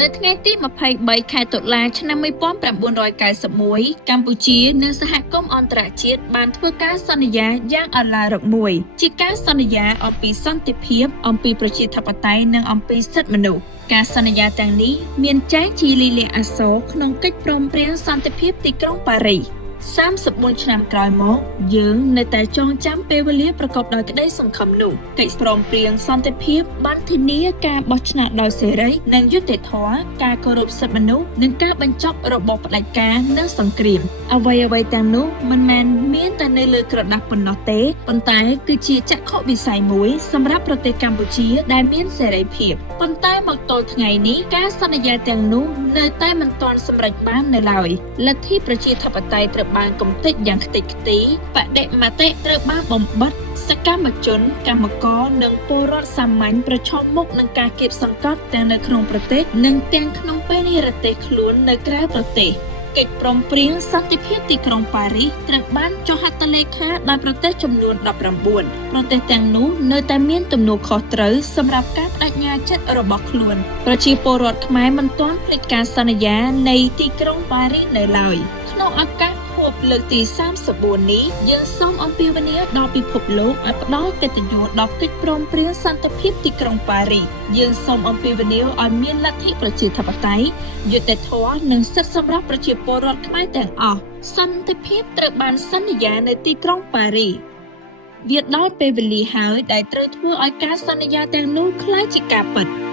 នៅថ្ងៃទី23ខែតុលាឆ្នាំ1991កម្ពុជានិងសហគមន៍អន្តរជាតិបានធ្វើការសន្យាយ៉ាងឱឡារិកមួយជាការសន្យាអំពីសន្តិភាពអំពីប្រជាធិបតេយ្យនិងអំពីសិទ្ធិមនុស្សការសន្យាទាំងនេះមានចែងជាលិលាអក្សរក្នុងកិច្ចព្រមព្រៀងសន្តិភាពទីក្រុងប៉ារីស34ឆ្នាំក្រោយមកយើងនៅតែចងចាំពេលវេលាប្រកបដោយក្តីសង្ឃឹមនោះកិច្ចព្រមព្រៀងសន្តិភាពបានធានាការបោះឆ្នោតដោយសេរីនិងយុត្តិធម៌ការគោរពសិទ្ធិមនុស្សនិងការបញ្ចប់របបផ្ដាច់ការនិងសង្គ្រាមអ្វីៗទាំងនោះមិនមែនមានតែនៅលើក្រដាសប៉ុណ្ណោះទេប៉ុន្តែគឺជាចក្ខុវិស័យមួយសម្រាប់ប្រទេសកម្ពុជាដែលមានសេរីភាពប៉ុន្តែមកទល់ថ្ងៃនេះការសន្យាទាំងនោះនៅតែមិនទាន់សម្រេចបាននៅឡើយលទ្ធិប្រជាធិបតេយ្យត្រូវបានកំទេចយ៉ាងខ្ទេចខ្ទីបដិមតិត្រូវបានបំបិទសកម្មជនកម្មករនិងពលរដ្ឋសាមញ្ញប្រឈមមុខនឹងការគាបសង្កត់ទាំងនៅក្នុងប្រទេសនិងទាំងក្នុងពេលនិរទេសខ្លួននៅក្រៅប្រទេសកិច្ចព្រមព្រៀងសន្តិភាពទីក្រុងប៉ារីសត្រូវបានចុះហត្ថលេខាដោយប្រទេសចំនួន19ប្រទេសទាំងនោះនៅតែមានទំនួលខុសត្រូវសម្រាប់ការបដិញ្ញាចិត្តរបស់ខ្លួនប្រជាពលរដ្ឋខ្មែរមិនទាន់ភ្លេចការសន្យានៃទីក្រុងប៉ារីសនៅឡើយក្នុងឱកាសលើកទី34នេះយើងសូមអំពាវនាវដល់ពិភពលោកឲ្យផ្ដល់កិត្តិយសដល់កិច្ចព្រមព្រៀងសន្តិភាពទីក្រុងប៉ារីសយើងសូមអំពាវនាវឲ្យមានលទ្ធិប្រជាធិបតេយ្យយុត្តិធម៌និងសិទ្ធិសម្រាប់ប្រជាពលរដ្ឋខ្មែរទាំងអស់សន្តិភាពត្រូវបានសន្យានៅទីក្រុងប៉ារីសវាដល់ពេលវេលាហើយដែលត្រូវធ្វើឲ្យការសន្យាទាំងនោះក្លាយជាការពិត